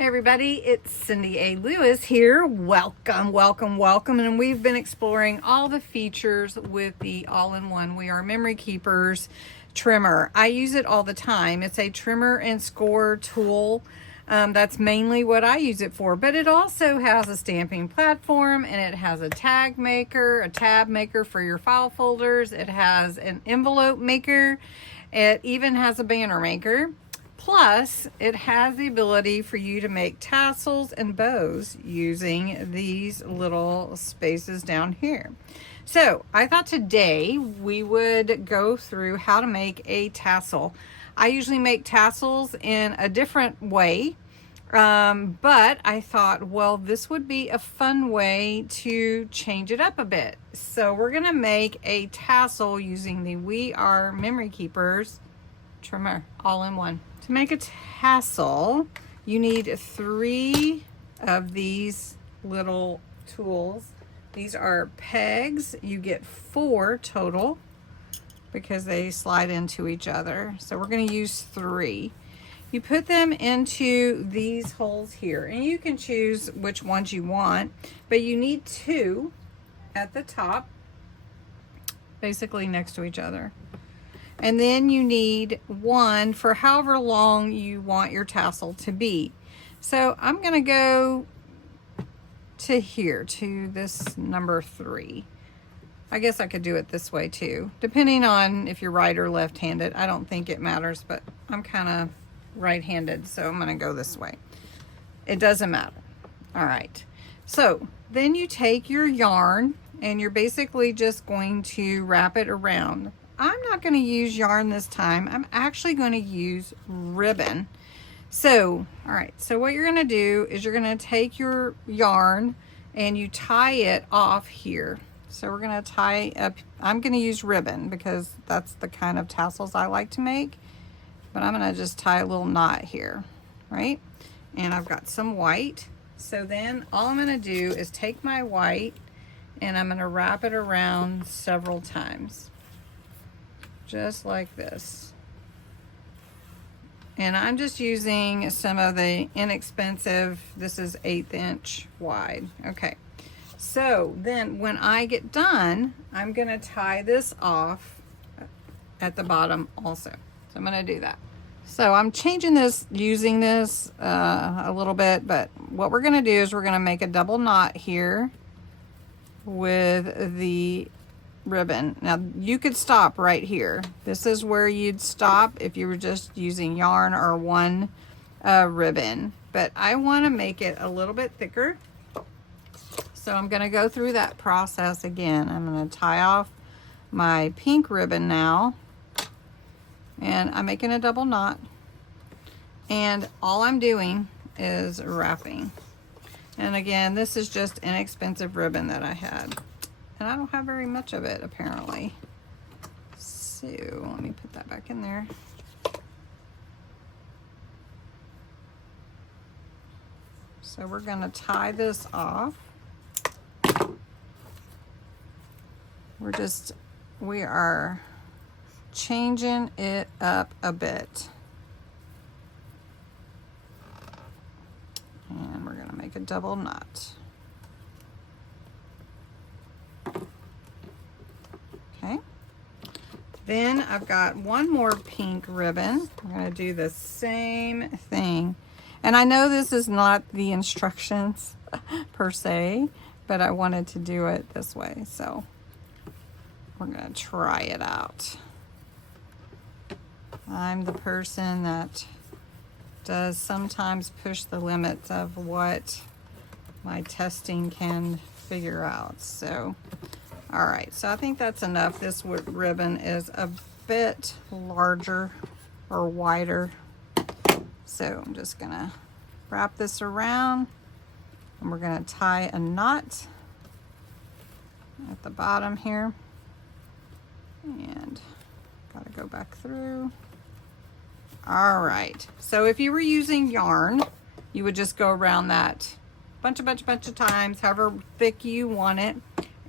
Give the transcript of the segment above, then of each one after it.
Hey everybody, it's Cindy A. Lewis here. Welcome, welcome, welcome. And we've been exploring all the features with the all-in-one We Are Memory Keepers trimmer. I use it all the time. It's a trimmer and score tool. That's mainly what I use it for, but it also has a stamping platform and it has a tag maker, a tab maker for your file folders. It has an envelope maker. It even has a banner maker. Plus, it has the ability for you to make tassels and bows using these little spaces down here. So I thought today we would go through how to make a tassel. I usually make tassels in a different way, but I thought, well, this would be a fun way to change it up a bit. So we're gonna make a tassel using the We Are Memory Keepers trimmer all-in-one. To make a tassel, you need 3 of these little tools. These are pegs. You get 4 total because they slide into each other. So we're going to use 3. You put them into these holes here, and you can choose which ones you want, but you need 2 at the top, basically next to each other. And then you need 1 for however long you want your tassel to be. So I'm going to go to here, to this number 3. I guess I could do it this way too, depending on if you're right or left-handed. I don't think it matters, but I'm kind of right-handed, so I'm going to go this way. It doesn't matter. All right. So then you take your yarn and you're basically just going to wrap it around. I'm not going to use yarn this time. I'm actually going to use ribbon. So, all right, so what you're going to do is you're going to take your yarn and you tie it off here. So we're going to tie up, I'm going to use ribbon because that's the kind of tassels I like to make. But I'm going to just tie a little knot here, right? And I've got some white. So then all I'm going to do is take my white and I'm going to wrap it around several times. Just like this. And I'm just using some of the inexpensive, this is 1/8 inch wide. Okay, so then when I get done, I'm gonna tie this off at the bottom also. So I'm gonna do that. So I'm changing this, using this a little bit, but what we're gonna do is we're gonna make a double knot here with the ribbon. Now you could stop right here. This is where you'd stop if you were just using yarn or one ribbon, but I want to make it a little bit thicker, so I'm going to go through that process again. I'm going to tie off my pink ribbon now, and I'm making a double knot, and all I'm doing is wrapping. And again, this is just inexpensive ribbon that I had. And I don't have very much of it, apparently. So let me put that back in there. So we're going to tie this off. We are changing it up a bit. And we're going to make a double knot. Okay, then I've got one more pink ribbon. I'm going to do the same thing. And I know this is not the instructions per se, but I wanted to do it this way. So we're going to try it out. I'm the person that does sometimes push the limits of what my testing can figure out. So all right, so I think that's enough. This ribbon is a bit larger or wider. So I'm just gonna wrap this around and we're gonna tie a knot at the bottom here. And gotta go back through. All right, so if you were using yarn, you would just go around that bunch of times, however thick you want it.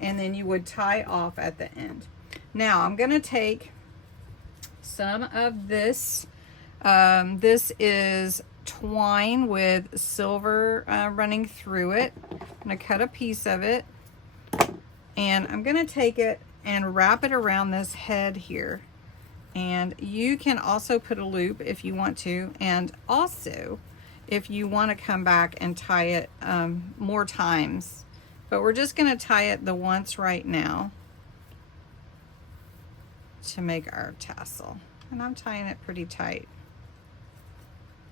And then you would tie off at the end. Now I'm going to take some of this. This is twine with silver running through it. I'm going to cut a piece of it, and I'm going to take it and wrap it around this head here. And you can also put a loop if you want to, and also if you want to come back and tie it more times. But we're just going to tie it the once right now to make our tassel. And I'm tying it pretty tight.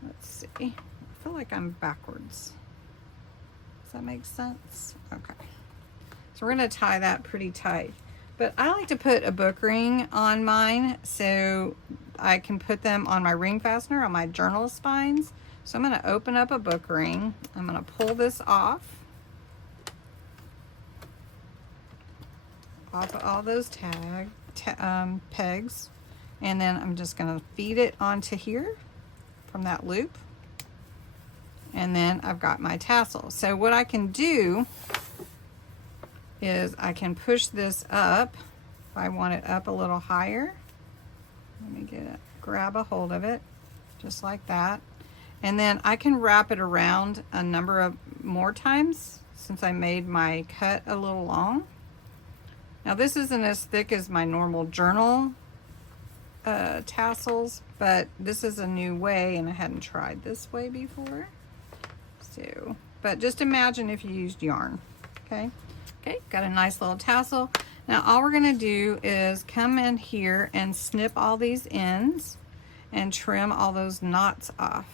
Let's see. I feel like I'm backwards. Does that make sense? Okay. So we're going to tie that pretty tight. But I like to put a book ring on mine so I can put them on my ring fastener on my journal spines. So I'm going to open up a book ring. I'm going to pull this off of all those pegs, and then I'm just going to feed it onto here from that loop, and then I've got my tassel. So what I can do is I can push this up if I want it up a little higher. Let me grab a hold of it just like that, and then I can wrap it around a number of more times since I made my cut a little long. Now this isn't as thick as my normal journal tassels, but this is a new way and I hadn't tried this way before. So, but just imagine if you used yarn. Okay, got a nice little tassel. Now all we're gonna do is come in here and snip all these ends and trim all those knots off.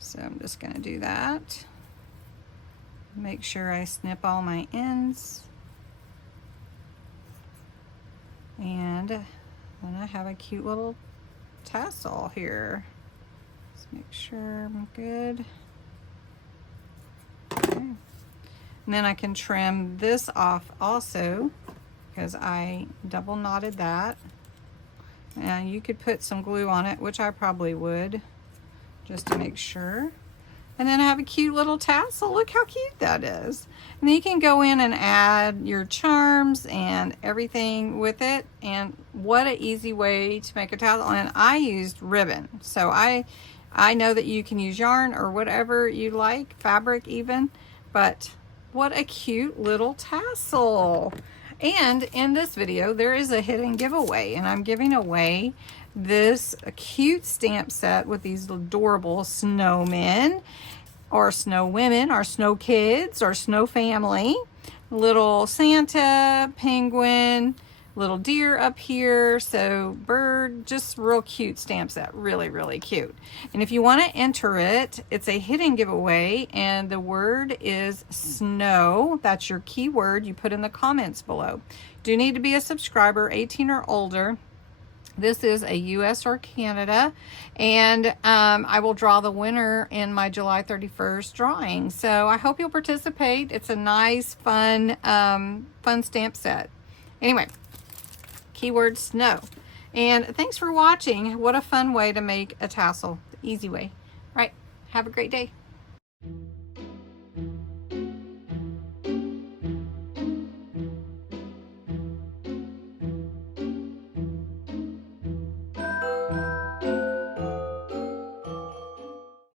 So I'm just gonna do that. Make sure I snip all my ends. And then I have a cute little tassel here. Let's make sure I'm good. Okay. And then I can trim this off also because I double knotted that. And you could put some glue on it, which I probably would, just to make sure. And then I have a cute little tassel. Look how cute that is. And then you can go in and add your charms and everything with it. And what an easy way to make a tassel. And I used ribbon. So I know that you can use yarn or whatever you like, fabric even. But what a cute little tassel. And in this video, there is a hidden giveaway. And I'm giving away this cute stamp set with these adorable snowmen or snow women or snow kids or snow family. Little Santa, penguin, little deer up here, so bird, just real cute stamp set. Really, really cute. And if you want to enter it, it's a hidden giveaway, and the word is snow. That's your keyword you put in the comments below. Do need to be a subscriber, 18 or older. This is a US or Canada, and I will draw the winner in my July 31st drawing. So I hope you'll participate. It's a nice, fun, fun stamp set. Anyway, keyword snow. And thanks for watching. What a fun way to make a tassel. Easy way. All right, have a great day.